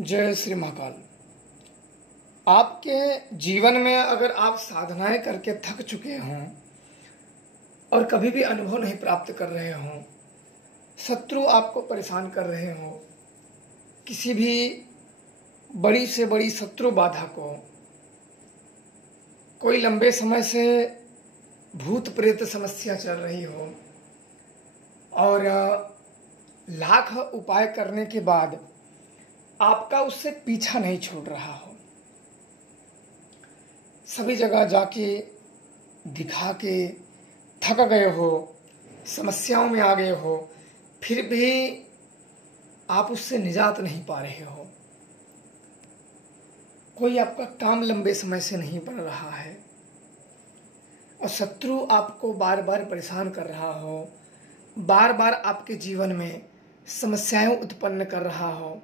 जय श्री महाकाल। आपके जीवन में अगर आप साधनाएं करके थक चुके हों और कभी भी अनुभव नहीं प्राप्त कर रहे हों, शत्रु आपको परेशान कर रहे हो, किसी भी बड़ी से बड़ी शत्रु बाधा को, कोई लंबे समय से भूत प्रेत समस्या चल रही हो और लाख उपाय करने के बाद आपका उससे पीछा नहीं छूट रहा हो, सभी जगह जाके दिखा के थक गए हो, समस्याओं में आ गए हो, फिर भी आप उससे निजात नहीं पा रहे हो, कोई आपका काम लंबे समय से नहीं बन रहा है और शत्रु आपको बार बार परेशान कर रहा हो, बार बार आपके जीवन में समस्याएं उत्पन्न कर रहा हो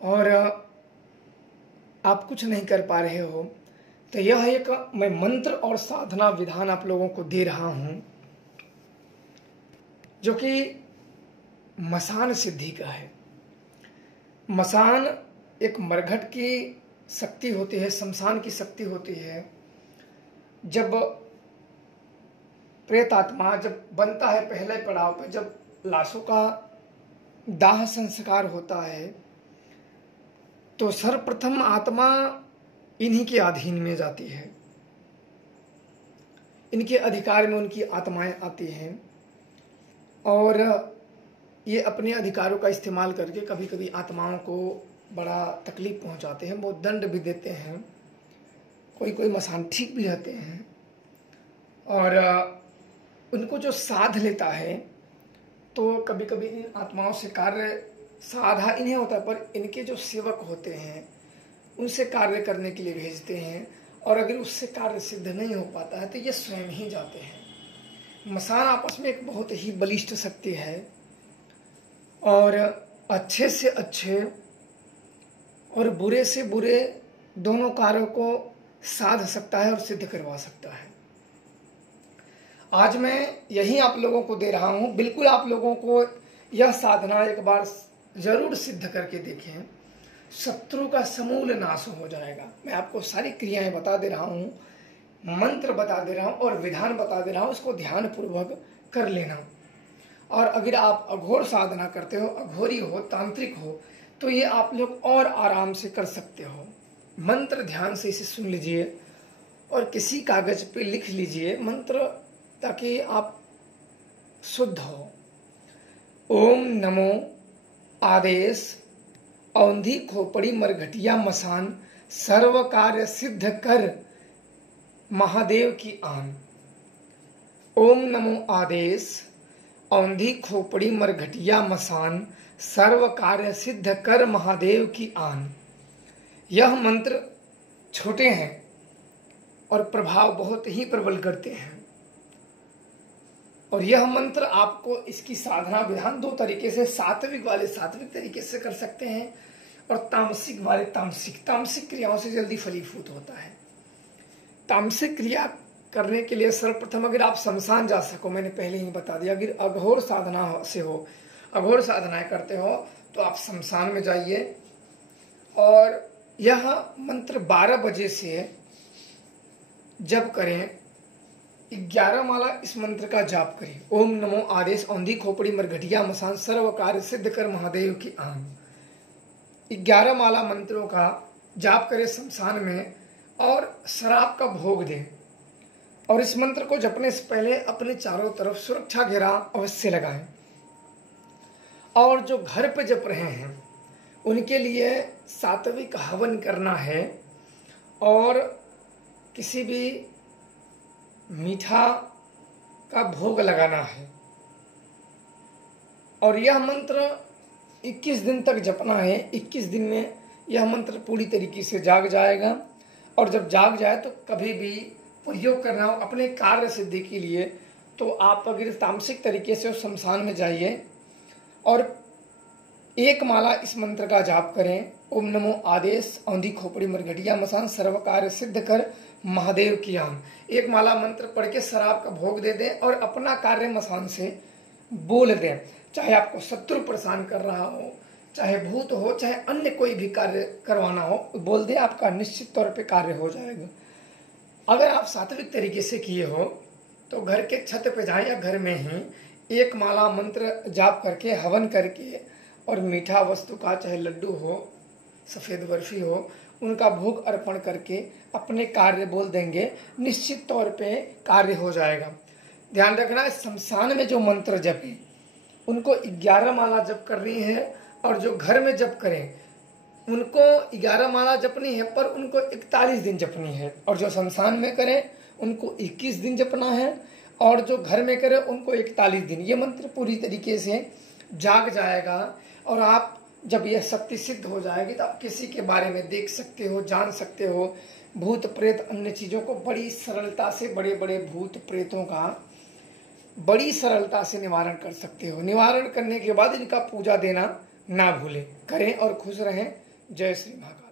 और आप कुछ नहीं कर पा रहे हो, तो यह एक मैं मंत्र और साधना विधान आप लोगों को दे रहा हूं जो कि मसान सिद्धि का है। मसान एक मरघट की शक्ति होती है, शमशान की शक्ति होती है। जब प्रेत आत्मा जब बनता है, पहले पड़ाव पे जब लाशों का दाह संस्कार होता है, तो सर्वप्रथम आत्मा इन्हीं के अधीन में जाती है, इनके अधिकार में उनकी आत्माएं आती हैं और ये अपने अधिकारों का इस्तेमाल करके कभी कभी आत्माओं को बड़ा तकलीफ पहुंचाते हैं, बहुत दंड भी देते हैं, कोई कोई मसान ठीक भी रहते हैं और उनको जो साध लेता है तो कभी कभी इन आत्माओं से कार्य साधा इन्हें होता है, पर इनके जो सेवक होते हैं उनसे कार्य करने के लिए भेजते हैं और अगर उससे कार्य सिद्ध नहीं हो पाता है तो ये स्वयं ही जाते हैं। मसान आपस में एक बहुत ही बलिष्ठ शक्ति है और अच्छे से अच्छे और बुरे से बुरे दोनों कार्यों को साध सकता है और सिद्ध करवा सकता है। आज मैं यही आप लोगों को दे रहा हूं। बिल्कुल आप लोगों को यह साधना एक बार जरूर सिद्ध करके देखें, शत्रु का समूल नाश हो जाएगा। मैं आपको सारी क्रियाएं बता दे रहा हूं, मंत्र बता दे रहा हूं और विधान बता दे रहा हूं, उसको ध्यान पूर्वक कर लेना। और अगर आप अघोर साधना करते हो, अघोरी हो, तांत्रिक हो, तो ये आप लोग और आराम से कर सकते हो। मंत्र ध्यान से इसे सुन लीजिए और किसी कागज पे लिख लीजिए मंत्र, ताकि आप शुद्ध हो। ओम नमो आदेश औंधी खोपड़ी मरघटिया मसान, सर्व कार्य सिद्ध कर महादेव की आन। ओम नमो आदेश औंधी खोपड़ी मरघटिया मसान, सर्व कार्य सिद्ध कर महादेव की आन। यह मंत्र छोटे हैं और प्रभाव बहुत ही प्रबल करते हैं और यह मंत्र आपको इसकी साधना विधान दो तरीके से, सात्विक वाले सात्विक तरीके से कर सकते हैं और तामसिक वाले तामसिक क्रियाओं से जल्दी फलीभूत होता है। तामसिक क्रिया करने के लिए सर्वप्रथम अगर आप शमशान जा सको, मैंने पहले ही बता दिया, अगर अघोर साधना से हो, अघोर साधनाएं करते हो तो आप शमशान में जाइए और यह मंत्र 12 बजे से जप करें, 11 माला इस मंत्र का जाप करें। ओम नमो आदेश औंधी खोपड़ी मरघटिया मसान, सर्व कार्य सिद्ध कर महादेव की आन। 11 माला मंत्रों का जाप करें शमशान में और शराब का भोग दें और इस मंत्र को जपने से पहले अपने चारों तरफ सुरक्षा घेरा अवश्य लगाएं। और जो घर पे जप रहे हैं उनके लिए सात्विक हवन करना है और किसी भी मीठा का भोग लगाना है और यह मंत्र 21 दिन तक जपना है। 21 दिन में यह मंत्र पूरी तरीके से जाग जाएगा और जब जाग जाए तो कभी भी प्रयोग करना हो अपने कार्य सिद्धि के लिए, तो आप अगर तामसिक तरीके से उस शमशान में जाइए और 1 माला इस मंत्र का जाप करें। ओम नमो आदेश औंधी खोपड़ी मरघटिया मसान, सर्व कार्य सिद्ध कर महादेव की आन। 1 माला मंत्र पढ़ के शराब का भोग दे दें और अपना कार्य मसान से बोल दें। चाहे आपको शत्रु परेशान कर रहा हो, चाहे भूत हो चाहे अन्य कोई भी कार्य करवाना हो, बोल दे आपका निश्चित तौर पे कार्य हो जाएगा। अगर आप सात्विक तरीके से किए हो तो घर के छत पे जाए या घर में ही एक माला मंत्र जाप करके हवन करके और मीठा वस्तु का चाहे लड्डू हो सफ़ेद बर्फी हो उनका भोग अर्पण करके अपने कार्य बोल देंगे, निश्चित तौर पे कार्य हो जाएगा। ध्यान रखना, शमशान में जो मंत्र जपे उनको 11 माला जप करनी है और जो घर में जप करें उनको 11 माला जपनी है पर उनको 41 दिन जपनी है, और जो शमशान में करें उनको 21 दिन जपना है और जो घर में करें उनको 41 दिन। ये मंत्र पूरी तरीके से जाग जाएगा और आप जब यह शक्ति सिद्ध हो जाएगी तो आप किसी के बारे में देख सकते हो, जान सकते हो। भूत प्रेत अन्य चीज़ों को बड़ी सरलता से, बड़े बड़े भूत प्रेतों का बड़ी सरलता से निवारण कर सकते हो। निवारण करने के बाद इनका पूजा देना ना भूलें। करें और खुश रहें। जय श्री महाकाल।